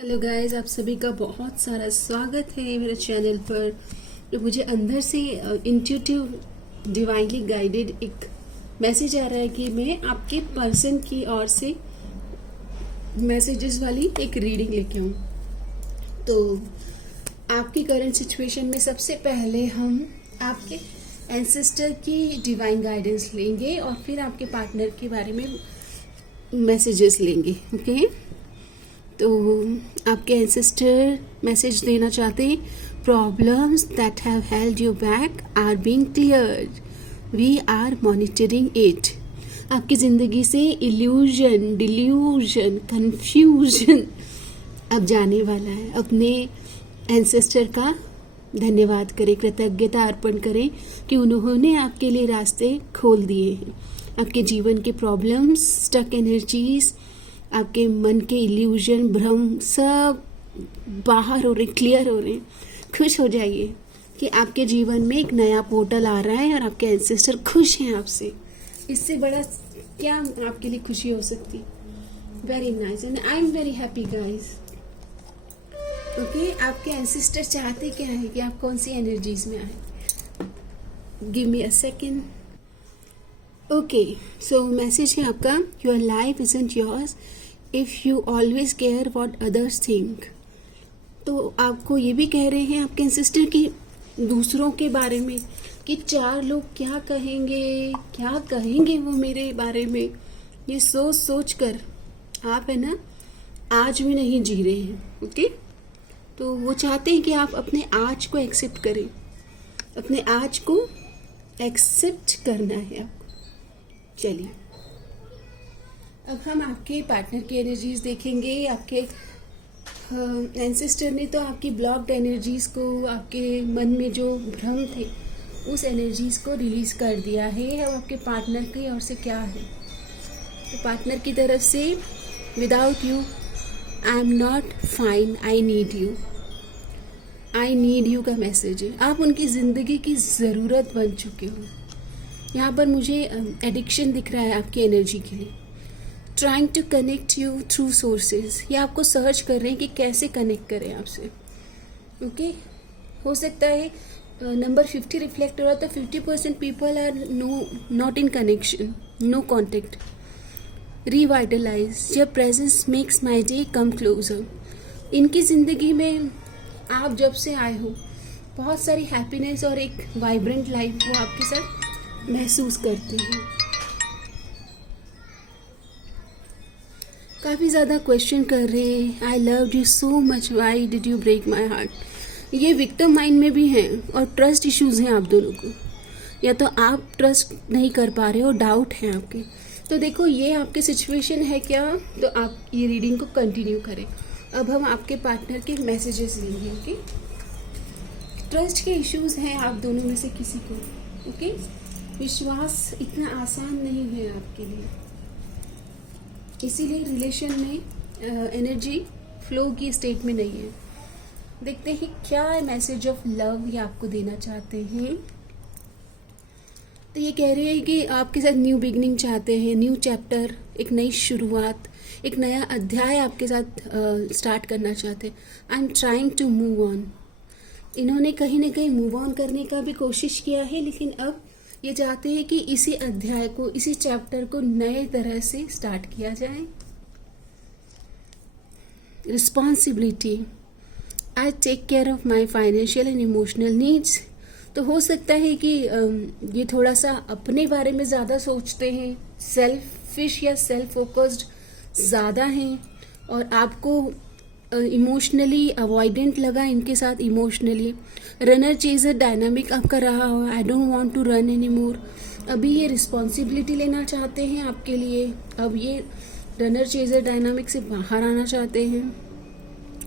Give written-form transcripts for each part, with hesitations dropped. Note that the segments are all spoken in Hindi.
हेलो गाइस, आप सभी का बहुत सारा स्वागत है मेरे चैनल पर। जो मुझे अंदर से इंट्यूटिव डिवाइनली गाइडेड एक मैसेज आ रहा है कि मैं आपके पर्सन की ओर से मैसेजेस वाली एक रीडिंग लेके आऊँ। तो आपकी करंट सिचुएशन में सबसे पहले हम आपके एंसेस्टर की डिवाइन गाइडेंस लेंगे और फिर आपके पार्टनर के बारे में मैसेजेस लेंगे। ओके, तो आपके एंसेस्टर मैसेज देना चाहते हैं, problems that have held you back are being cleared, we are monitoring it. आपकी ज़िंदगी से इल्यूजन, डिल्यूजन, कंफ्यूजन अब जाने वाला है। अपने एंसेस्टर का धन्यवाद करें, कृतज्ञता अर्पण करें कि उन्होंने आपके लिए रास्ते खोल दिए हैं। आपके जीवन के प्रॉब्लम्स, स्टक एनर्जीज, आपके मन के इल्यूजन, भ्रम सब बाहर हो रहे, क्लियर हो रहे। खुश हो जाइए कि आपके जीवन में एक नया पोर्टल आ रहा है और आपके एंसेस्टर खुश हैं आपसे। इससे बड़ा क्या आपके लिए खुशी हो सकती। Very nice and I am very happy guys. Okay, आपके एंसेस्टर चाहते क्या है कि आप कौन सी एनर्जीज में आए। Give me a second. Okay, so message है आपका, your life isn't yours if you always care what others think. तो आपको ये भी कह रहे हैं आपके एंसेस्टर की दूसरों के बारे में कि चार लोग क्या कहेंगे वो मेरे बारे में, ये सोच सोच कर आप है ना आज भी नहीं जी रहे हैं। ओके, तो वो चाहते हैं कि आप अपने आज को एक्सेप्ट करें। अपने आज को एक्सेप्ट करना है आपको। चलिए, अब हम आपके पार्टनर की एनर्जीज देखेंगे। आपके एंसेस्टर ने तो आपकी ब्लॉक्ड एनर्जीज को, आपके मन में जो भ्रम थे उस एनर्जीज को रिलीज कर दिया है। अब आपके पार्टनर की ओर से क्या है, तो पार्टनर की तरफ से without you I am not fine, I need you. I need you का मैसेज है। आप उनकी ज़िंदगी की ज़रूरत बन चुके हो। यहाँ पर मुझे एडिक्शन दिख रहा है आपकी एनर्जी के लिए। Trying to connect you through sources, ये आपको सर्च कर रहे हैं कि कैसे कनेक्ट करें आपसे। ओके, हो सकता है नंबर 50 रिफ्लेक्ट हो रहा, तो 50% people are not in connection, no contact. Revitalize your presence makes my day come closer. इनकी ज़िंदगी में आप जब से आए हो बहुत सारी हैप्पीनेस और एक वाइब्रेंट लाइफ वो आपके साथ महसूस करते हैं। काफ़ी ज़्यादा क्वेश्चन कर रहे हैं, I love you so much, why did you break my heart. ये विक्टिम माइंड में भी हैं और ट्रस्ट इश्यूज हैं आप दोनों को। या तो आप ट्रस्ट नहीं कर पा रहे हो, डाउट है आपके। तो देखो, ये आपके सिचुएशन है क्या, तो आप ये रीडिंग को कंटिन्यू करें। अब हम आपके पार्टनर के मैसेजेस लेंगे। ओके, ट्रस्ट के इश्यूज हैं आप दोनों में से किसी को। ओके, विश्वास इतना आसान नहीं है आपके लिए, इसीलिए रिलेशन में एनर्जी फ्लो की स्टेट में नहीं है। देखते हैं क्या मैसेज ऑफ लव ये आपको देना चाहते हैं। तो ये कह रहे हैं कि आपके साथ न्यू बिगनिंग चाहते हैं, न्यू चैप्टर, एक नई शुरुआत, एक नया अध्याय आपके साथ स्टार्ट करना चाहते हैं। I am trying to move on. इन्होंने कहीं ना कहीं मूव ऑन करने का भी कोशिश किया है, लेकिन अब ये चाहते हैं कि इसी अध्याय को, इसी चैप्टर को नए तरह से स्टार्ट किया जाए। Responsibility, I take care of my financial and emotional needs. तो हो सकता है कि ये थोड़ा सा अपने बारे में ज़्यादा सोचते हैं, सेल्फिश या सेल्फ फोकस्ड ज़्यादा हैं, और आपको इमोशनली अवॉइडेंट लगा इनके साथ। इमोशनली रनर चेजर डायनामिक आपका रहा हो, I don't want to run any more. अभी ये रिस्पॉन्सिबिलिटी लेना चाहते हैं आपके लिए। अब ये रनर चेजर डायनामिक से बाहर आना चाहते हैं।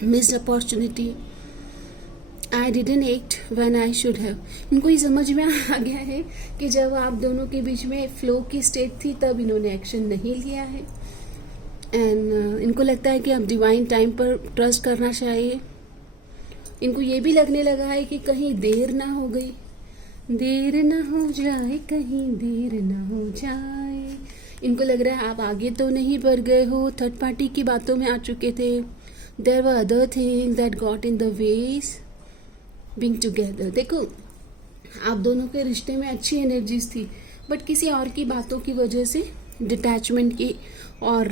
Missed opportunity, I didn't act when I should have. इनको ये समझ में आ गया है कि जब आप दोनों के बीच में फ्लो की स्टेट थी तब इन्होंने एक्शन नहीं लिया है। एंड इनको लगता है कि अब डिवाइन टाइम पर ट्रस्ट करना चाहिए। इनको ये भी लगने लगा है कि कहीं देर ना हो गई, देर ना हो जाए, कहीं देर ना हो जाए। इनको लग रहा है आप आगे तो नहीं बढ़ गए हो, थर्ड पार्टी की बातों में आ चुके थे, there were other things that got in the ways being together. देखो आप दोनों के रिश्ते में अच्छी एनर्जीज थी, बट किसी और की बातों की वजह से डिटैचमेंट की और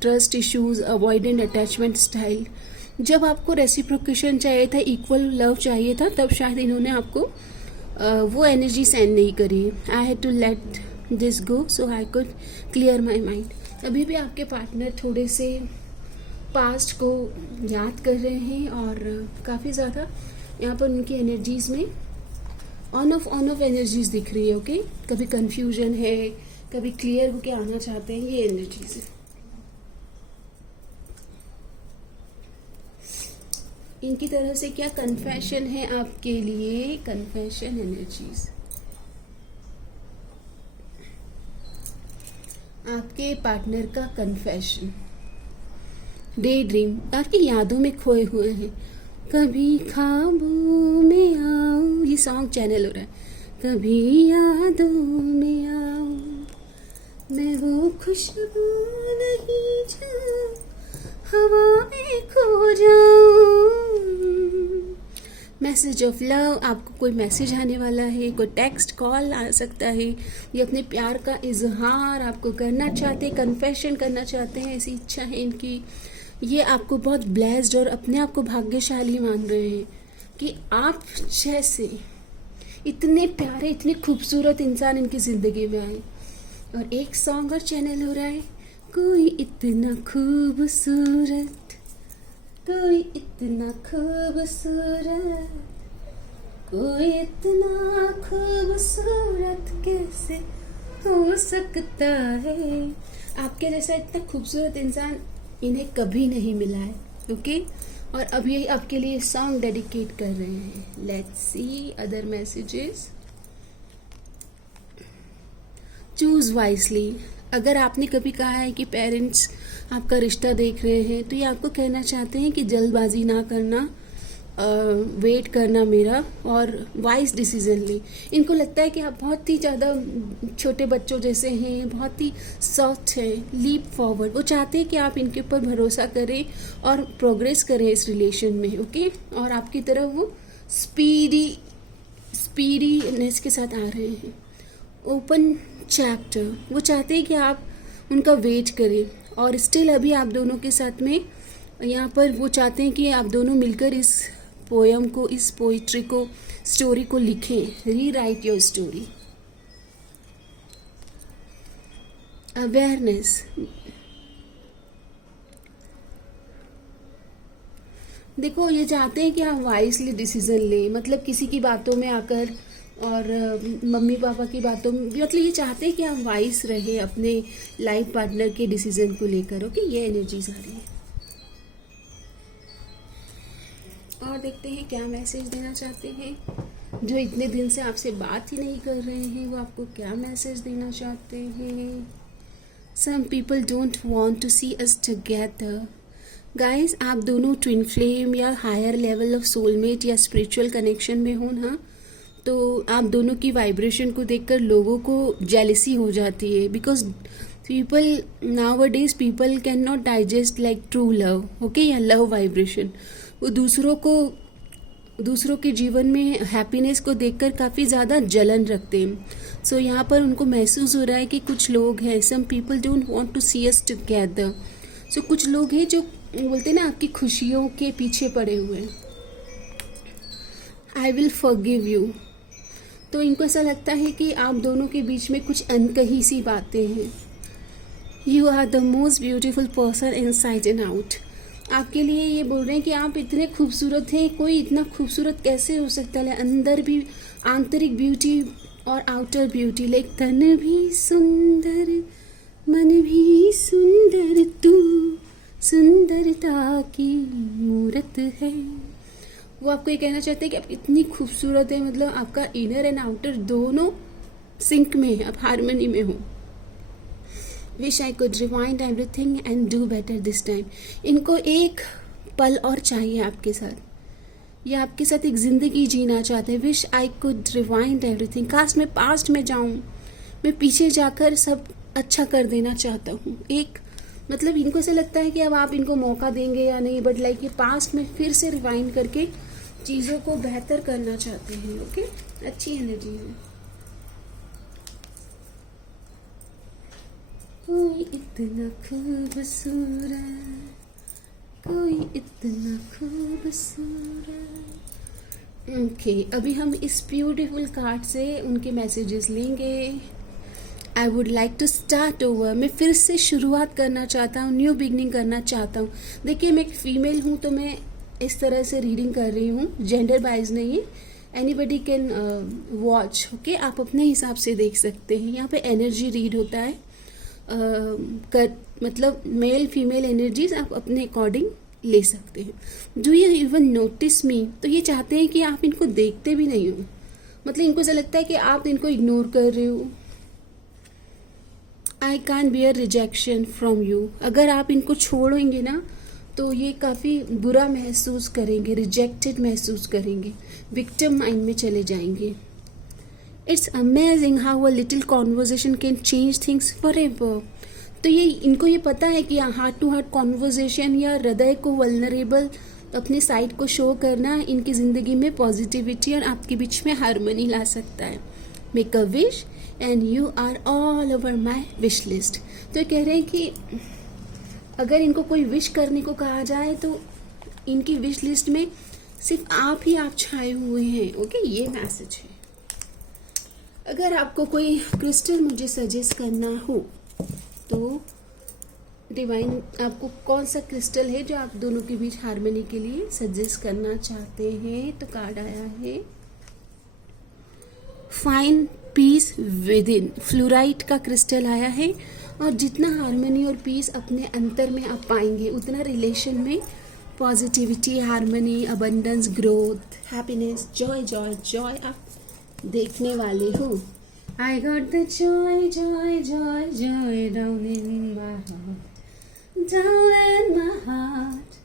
trust issues, avoidant attachment style, जब आपको रेसिप्रोकेशन चाहिए था, इक्वल लव चाहिए था, तब शायद इन्होंने आपको वो एनर्जी सेंड नहीं करी। I had to let this go so I could clear my mind. अभी भी आपके पार्टनर थोड़े से पास्ट को याद कर रहे हैं और काफ़ी ज़्यादा यहाँ पर उनकी एनर्जीज में ऑन ऑफ एनर्जीज दिख रही है। ओके, कभी कंफ्यूजन है, कभी क्लियर होके आना चाहते हैं, ये एनर्जीज है। इनकी तरह से क्या कन्फेशन है आपके लिए? कन्फेशन एनर्जीज, आपके पार्टनर का कन्फेशन। डे ड्रीम, आपकी यादों में खोए हुए हैं। कभी ख्वाबों में आओ, ये सॉन्ग चैनल हो रहा है। कभी यादों में आओ, मैं वो खुशबू नहीं जो हवा में खो जाऊं। मैसेज ऑफ लव, आपको कोई मैसेज आने वाला है, कोई टेक्स्ट कॉल आ सकता है। ये अपने प्यार का इजहार आपको करना चाहते हैं, कन्फेशन करना चाहते हैं, ऐसी इच्छा है इनकी। ये आपको बहुत ब्लेस्ड और अपने आप को भाग्यशाली मान रहे हैं कि आप जैसे इतने प्यारे, इतने खूबसूरत इंसान इनकी ज़िंदगी में आए। और एक सॉन्ग और चैनल हो रहा है, कोई इतना खूबसूरत, कोई इतना खूबसूरत, कोई इतना खूबसूरत कैसे हो सकता है। आपके जैसा इतना खूबसूरत इंसान इन्हें कभी नहीं मिला है। ओके, और अब ये आपके लिए सॉन्ग डेडिकेट कर रहे हैं। Let's see other messages. Choose wisely, अगर आपने कभी कहा है कि पेरेंट्स आपका रिश्ता देख रहे हैं, तो ये आपको कहना चाहते हैं कि जल्दबाजी ना करना, वेट करना मेरा, और वाइज डिसीजन ले। इनको लगता है कि आप बहुत ही ज़्यादा छोटे बच्चों जैसे हैं, बहुत ही सॉफ्ट हैं, लीप फॉरवर्ड। वो चाहते हैं कि आप इनके ऊपर भरोसा करें और प्रोग्रेस करें इस रिलेशन में। ओके, और आपकी तरफ वो स्पीडीनेस के साथ आ रहे हैं। ओपन चैप्टर, वो चाहते हैं कि आप उनका वेट करें, और स्टिल अभी आप दोनों के साथ में यहाँ पर वो चाहते हैं कि आप दोनों मिलकर इस पोयम को, इस पोइट्री को, स्टोरी को लिखें। री राइट योर स्टोरी। अवेयरनेस, देखो ये चाहते हैं कि आप वाइसली डिसीजन लें, मतलब किसी की बातों में आकर और मम्मी पापा की बातों में, मतलब ये चाहते हैं कि आप वाइस रहे अपने लाइफ पार्टनर के डिसीजन को लेकर। ओके, ये एनर्जीज आ रही है। और देखते हैं क्या मैसेज देना चाहते हैं। जो इतने दिन से आपसे बात ही नहीं कर रहे हैं, वो आपको क्या मैसेज देना चाहते हैं। Some people don't want to see us together. Guys, आप दोनों ट्विन फ्लेम या हायर लेवल ऑफ सोलमेट या स्पिरिचुअल कनेक्शन में हो ना, तो आप दोनों की वाइब्रेशन को देखकर लोगों को जेलसी हो जाती है। Because people nowadays people can not digest like true love. Okay, या लव वाइब्रेशन, वो दूसरों के जीवन में हैप्पीनेस को देखकर काफ़ी ज़्यादा जलन रखते हैं। सो यहाँ पर उनको महसूस हो रहा है कि कुछ लोग हैं, some people don't want to see us together. So कुछ लोग हैं जो बोलते हैं ना, आपकी खुशियों के पीछे पड़े हुए हैं। आई विल फॉरगिव यू, तो इनको ऐसा लगता है कि आप दोनों के बीच में कुछ अनकही सी बातें हैं। You are the most beautiful person inside and out. आपके लिए ये बोल रहे हैं कि आप इतने खूबसूरत हैं, कोई इतना खूबसूरत कैसे हो सकता है। अंदर भी आंतरिक ब्यूटी और आउटर ब्यूटी, लाइक तन भी सुंदर, मन भी सुंदर, तू सुंदरता की मूरत है। वो आपको ये कहना चाहते हैं कि आप इतनी खूबसूरत है, मतलब आपका इनर एंड आउटर दोनों सिंक में है, आप हारमोनी में हो। Wish I could rewind everything and do better this time. इनको एक पल और चाहिए आपके साथ, ये आपके साथ एक ज़िंदगी जीना चाहते हैं। Wish I could rewind everything, काश मैं पास्ट में जाऊं, मैं पीछे जाकर सब अच्छा कर देना चाहता हूँ। एक मतलब इनको ऐसा लगता है कि अब आप इनको मौका देंगे या नहीं, बट लाइक ये पास्ट में फिर से रिवाइंड करके चीज़ों को बेहतर करना चाहते हैं। ओके, अच्छी एनर्जी है। कोई इतना खूबसूरत, कोई इतना खूबसूरत। ओके, अभी हम इस ब्यूटीफुल कार्ड से उनके मैसेजेस लेंगे। I would like to start over, मैं फिर से शुरुआत करना चाहता हूँ, न्यू बिगनिंग करना चाहता हूँ। देखिए, मैं एक फीमेल हूँ तो मैं इस तरह से रीडिंग कर रही हूँ, जेंडर बाइज नहीं है। Anybody can watch. ओके, आप अपने हिसाब से देख सकते हैं। यहाँ पे एनर्जी रीड होता है, मतलब मेल फीमेल एनर्जीज आप अपने अकॉर्डिंग ले सकते हैं। डू यू इवन नोटिस मी? तो ये चाहते हैं कि आप इनको देखते भी नहीं हो, मतलब इनको ऐसा लगता है कि आप इनको इग्नोर कर रहे हो। I can bear rejection from you. अगर आप इनको छोड़ेंगे ना तो ये काफ़ी बुरा महसूस करेंगे, रिजेक्टेड महसूस करेंगे, विक्टिम माइंड में चले जाएंगे। It's amazing how a little conversation can change things for ever. तो ये इनको ये पता है कि हार्ट टू हार्ट कॉन्वर्जेशन या हृदय को वल्नरेबल अपने साइड को शो करना इनकी ज़िंदगी में पॉजिटिविटी और आपके बीच में हारमोनी ला सकता है। Make a wish and you are all over my wish list. तो ये कह रहे हैं कि अगर इनको कोई विश करने को कहा जाए तो इनकी विश लिस्ट में सिर्फ आप ही आप छाए हुए हैं। ओके, ये मैसेज है। अगर आपको कोई क्रिस्टल मुझे सजेस्ट करना हो तो डिवाइन आपको कौन सा क्रिस्टल है जो आप दोनों के बीच हार्मनी के लिए सजेस्ट करना चाहते हैं? तो कार्ड आया है fine peace with in. Fluorite का क्रिस्टल आया है, और जितना हार्मनी और पीस अपने अंतर में आप पाएंगे उतना रिलेशन में positivity, harmony, abundance, growth, happiness, Joy Joy Joy आप देखने वाले हो। I got the joy, joy, joy, joy down in my heart, down in my heart,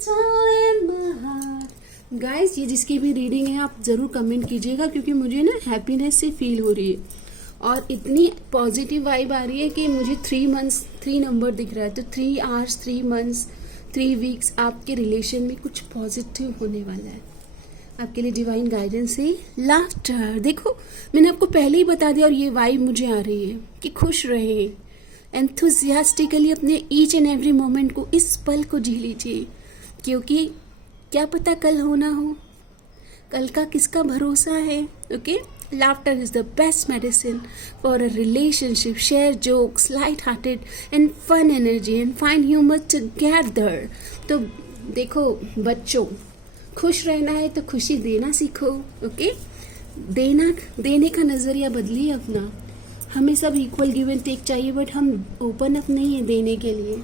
down in my heart. Guys, ये जिसकी भी रीडिंग है आप ज़रूर कमेंट कीजिएगा, क्योंकि मुझे ना हैप्पीनेस से फील हो रही है और इतनी पॉजिटिव वाइब आ रही है कि मुझे 3 मंथ्स 3 नंबर दिख रहा है। तो 3 आवर्स 3 मंथ्स 3 वीक्स आपके रिलेशन में कुछ पॉजिटिव होने वाला है। आपके लिए डिवाइन गाइडेंस है लाफ्टर। देखो, मैंने आपको पहले ही बता दिया और ये वाइब मुझे आ रही है कि खुश रहे, एंथुजियास्टिकली अपने ईच एंड एवरी मोमेंट को, इस पल को जी लीजिए, क्योंकि क्या पता कल होना हो, कल का किसका भरोसा है। Okay, laughter is the best medicine for a relationship. Share jokes, light hearted and fun energy and find humour together. तो देखो बच्चों, खुश रहना है तो खुशी देना सीखो। ओके, देने का नज़रिया बदलिए अपना। हमें सब इक्वल गिव एंड टेक चाहिए, बट हम ओपन अप नहीं है देने के लिए,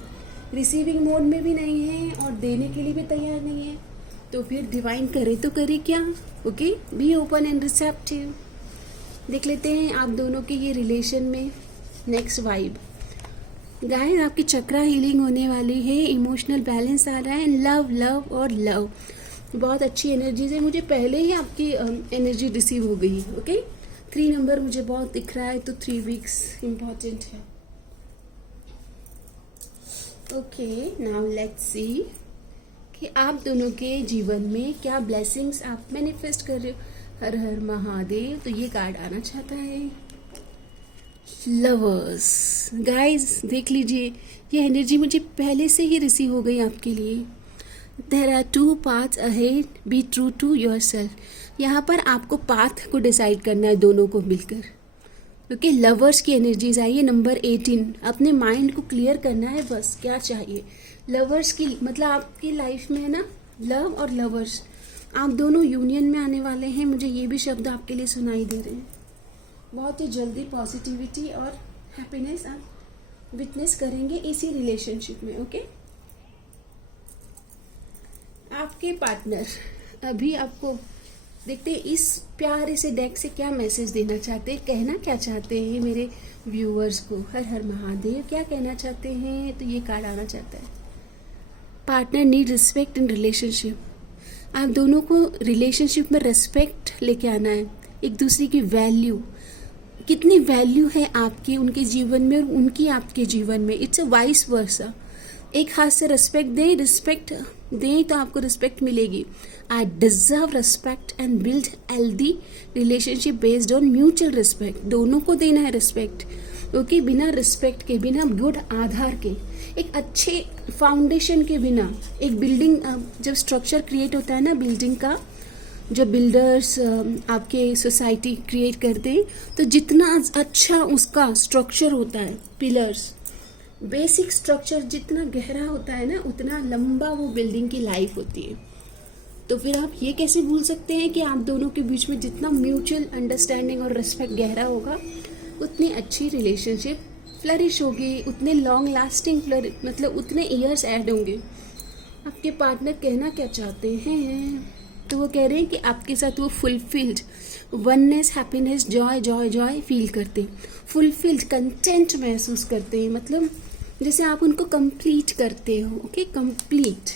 रिसीविंग मोड में भी नहीं है और देने के लिए भी तैयार नहीं है। तो फिर डिवाइन करे तो करे क्या? Okay, be open and receptive. देख लेते हैं आप दोनों के ये रिलेशन में नेक्स्ट वाइब। गाइस, आपकी चक्रा हीलिंग होने वाली है, इमोशनल बैलेंस आ रहा है, एंड लव लव और लव, बहुत अच्छी एनर्जीज है। मुझे पहले ही आपकी एनर्जी रिसीव हो गई। ओके, 3 नंबर मुझे बहुत दिख रहा है, तो 3 वीक्स इम्पॉर्टेंट है। ओके, नाउ लेट्स सी कि आप दोनों के जीवन में क्या ब्लेसिंग्स आप मैनिफेस्ट कर रहे हो। हर हर महादेव। तो ये कार्ड आना चाहता है लवर्स। गाइस, देख लीजिए, ये एनर्जी मुझे पहले से ही रिसीव हो गई आपके लिए। There are 2 paths ahead, be true to yourself। यहाँ पर आपको पाथ को डिसाइड करना है दोनों को मिलकर। क्योंकि लवर्स की एनर्जीज आई है नंबर 18। अपने माइंड को क्लियर करना है, बस क्या चाहिए। लवर्स की मतलब आपकी लाइफ में है ना, लव और लवर्स, आप दोनों यूनियन में आने वाले हैं। मुझे ये भी शब्द आपके लिए सुनाई दे रहे हैं। बहुत ही जल्दी पॉजिटिविटी और हैप्पीनेस आप विटनेस करेंगे इसी रिलेशनशिप में। ओके, आपके पार्टनर अभी आपको देखते हैं इस प्यारे से डेक से क्या मैसेज देना चाहते हैं, कहना क्या चाहते हैं मेरे व्यूअर्स को। हर हर महादेव, क्या कहना चाहते हैं? तो ये कार्ड आना चाहता है partner need respect in relationship. आप दोनों को रिलेशनशिप में रिस्पेक्ट लेके आना है, एक दूसरे की वैल्यू, कितनी वैल्यू है आपकी उनके जीवन में और उनकी आपके जीवन में। It's a vice versa. एक हाथ से रिस्पेक्ट दें तो आपको रिस्पेक्ट मिलेगी। I deserve respect and build healthy relationship based on mutual respect. दोनों को देना है रिस्पेक्ट, क्योंकि बिना रिस्पेक्ट के, बिना गुड आधार के, एक अच्छे फाउंडेशन के बिना एक बिल्डिंग, जब स्ट्रक्चर क्रिएट होता है ना बिल्डिंग का, जब बिल्डर्स आपके सोसाइटी क्रिएट करते हैं, तो जितना अच्छा उसका स्ट्रक्चर होता है, पिलर्स, बेसिक स्ट्रक्चर जितना गहरा होता है ना, उतना लंबा वो बिल्डिंग की लाइफ होती है। तो फिर आप ये कैसे भूल सकते हैं कि आप दोनों के बीच में जितना म्यूचुअल अंडरस्टैंडिंग और रिस्पेक्ट गहरा होगा, उतनी अच्छी रिलेशनशिप फ्लरिश होगी, उतने लॉन्ग लास्टिंग मतलब उतने ईयर्स ऐड होंगे। आपके पार्टनर कहना क्या चाहते हैं? तो वो कह रहे हैं कि आपके साथ वो fulfilled, oneness, happiness, Joy Joy Joy feel करते हैं, फुलफिल्ड, कंटेंट महसूस करते हैं, मतलब जैसे आप उनको कंप्लीट करते हो। ओके, कंप्लीट,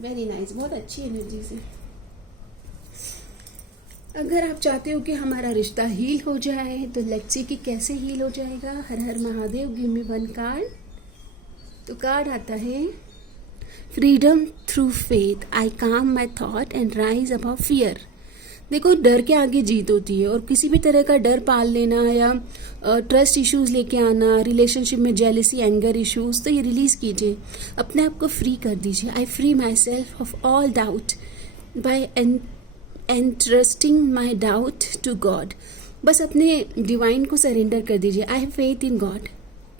वेरी नाइस, बहुत अच्छी एनर्जी से। अगर आप चाहते हो कि हमारा रिश्ता हील हो जाए, तो लेट्स सी कि कैसे हील हो जाएगा। Har Har Mahadev, give me one card. तो कार्ड आता है freedom through faith, I calm my thought and rise above fear. देखो, डर के आगे जीत होती है, और किसी भी तरह का डर पाल लेना या ट्रस्ट इश्यूज लेके आना, रिलेशनशिप में जेलसी, एंगर इश्यूज, तो ये रिलीज कीजिए, अपने आप को फ्री कर दीजिए। I free myself of all doubt by entrusting my doubt to God. बस अपने डिवाइन को सरेंडर कर दीजिए। I have faith in God,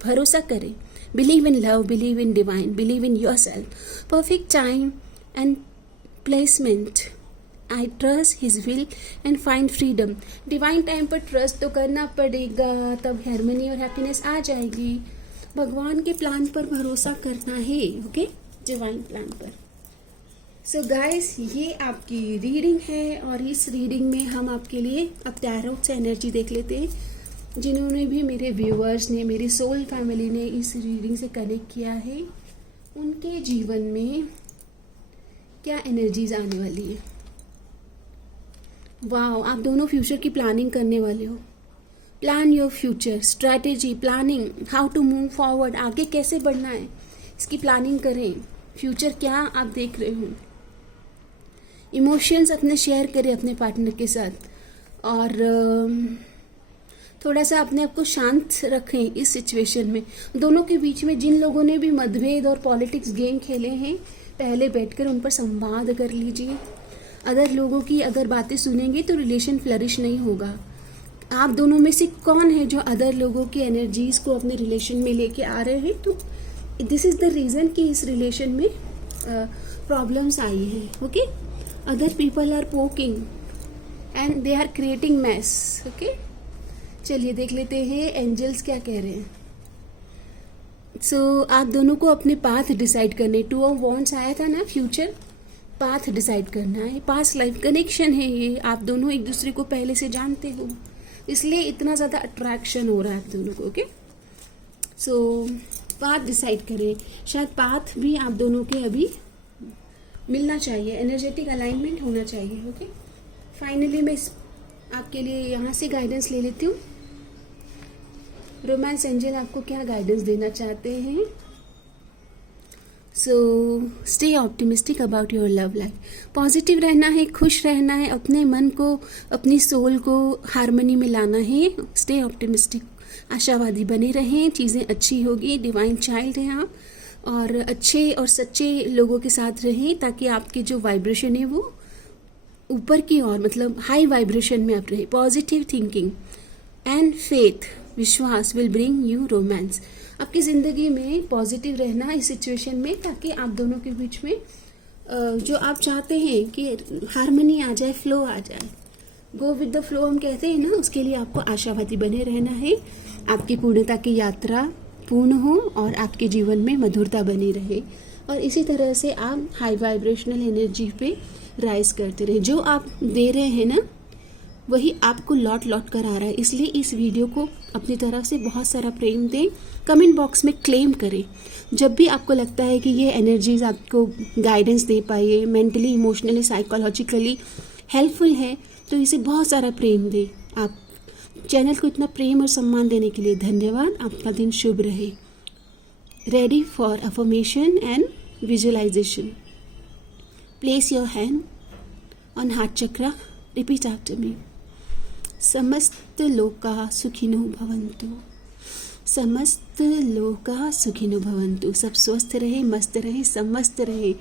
भरोसा करें। Believe in love, believe in divine, believe in yourself. Perfect time and placement, I trust his will and find freedom. Divine time पर ट्रस्ट तो करना पड़ेगा, तब हार्मनी और हैप्पीनेस आ जाएगी। भगवान के प्लान पर भरोसा करना है। ओके, डिवाइन प्लान पर। सो गाइस, ये आपकी रीडिंग है, और इस रीडिंग में हम आपके लिए अब टैरो से एनर्जी देख लेते हैं। जिन्होंने भी, मेरे व्यूअर्स ने, मेरी सोल फैमिली ने इस रीडिंग से कनेक्ट किया है, उनके जीवन में क्या एनर्जीज आने वाली है। वाओ, आप दोनों फ्यूचर की प्लानिंग करने वाले हो। Plan your future, strategy, planning, how to move forward, आगे कैसे बढ़ना है, इसकी प्लानिंग करें। फ्यूचर क्या आप देख रहे हो। इमोशंस अपने शेयर करें अपने पार्टनर के साथ, और थोड़ा सा अपने आप को शांत रखें इस सिचुएशन में। दोनों के बीच में जिन लोगों ने भी मतभेद और पॉलिटिक्स गेम खेले हैं, पहले बैठकर उन पर संवाद कर लीजिए। अदर लोगों की अगर बातें सुनेंगे तो रिलेशन फ्लरिश नहीं होगा। आप दोनों में से कौन है जो अदर लोगों की एनर्जीज को अपने रिलेशन में लेके आ रहे हैं? तो दिस इज द रीजन कि इस रिलेशन में प्रॉब्लम्स आई हैं। Okay, other people are poking and they are creating mess. Okay, चलिए देख लेते हैं एंजल्स क्या कह रहे हैं। सो आप दोनों को अपने पाथ डिसाइड करने, 2 ऑफ वॉन्ड्स आया था ना, फ्यूचर पाथ डिसाइड करना है। पास्ट लाइफ कनेक्शन है ये, आप दोनों एक दूसरे को पहले से जानते हो, इसलिए इतना ज़्यादा अट्रैक्शन हो रहा है आप दोनों को। ओके, सो पाथ डिसाइड करें। शायद पाथ भी आप दोनों के अभी मिलना चाहिए, एनर्जेटिक अलाइनमेंट होना चाहिए। ओके, फाइनली मैं आपके लिए यहाँ से गाइडेंस ले लेती हूँ। रोमांस एंजल आपको क्या गाइडेंस देना चाहते हैं? So stay optimistic about your love life. Positive रहना है, खुश रहना है, अपने मन को, अपनी सोल को हारमोनी में लाना है। स्टे ऑप्टिमिस्टिक, आशावादी बने रहें, चीज़ें अच्छी होगी। डिवाइन चाइल्ड हैं आप, और अच्छे और सच्चे लोगों के साथ रहें, ताकि आपकी जो वाइब्रेशन है वो ऊपर की ओर, मतलब हाई वाइब्रेशन में आप रहे। पॉजिटिव थिंकिंग एंड फेथ, विश्वास विल ब्रिंग यू रोमांस। आपकी ज़िंदगी में पॉजिटिव रहना इस सिचुएशन में, ताकि आप दोनों के बीच में जो आप चाहते हैं कि हारमोनी आ जाए, फ्लो आ जाए, गो विद द फ्लो हम कहते हैं ना, उसके लिए आपको आशावादी बने रहना है। आपकी पूर्णता की यात्रा पूर्ण हो और आपके जीवन में मधुरता बनी रहे, और इसी तरह से आप हाई वाइब्रेशनल एनर्जी पे राइज करते रहे। जो आप दे रहे हैं ना, वही आपको लौट लौट कर आ रहा है। इसलिए इस वीडियो को अपनी तरफ से बहुत सारा प्रेम दें, कमेंट बॉक्स में क्लेम करें। जब भी आपको लगता है कि ये एनर्जीज आपको गाइडेंस दे पाए, मेंटली, इमोशनली, साइकोलॉजिकली हेल्पफुल है, तो इसे बहुत सारा प्रेम दें। आप चैनल को इतना प्रेम और सम्मान देने के लिए धन्यवाद। आपका दिन शुभ रहे। Ready for affirmation and visualisation. Place your hand on heart chakra. Repeat after me. समस्त लोका सुखिनो भवन्तु। समस्त लोका सुखिनो भवन्तु। सब स्वस्थ रहे, मस्त रहे, समस्त रहे।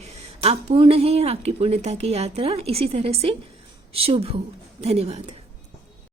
आप पूर्ण हैं और आपकी पूर्णता की यात्रा इसी तरह से शुभ हो। धन्यवाद।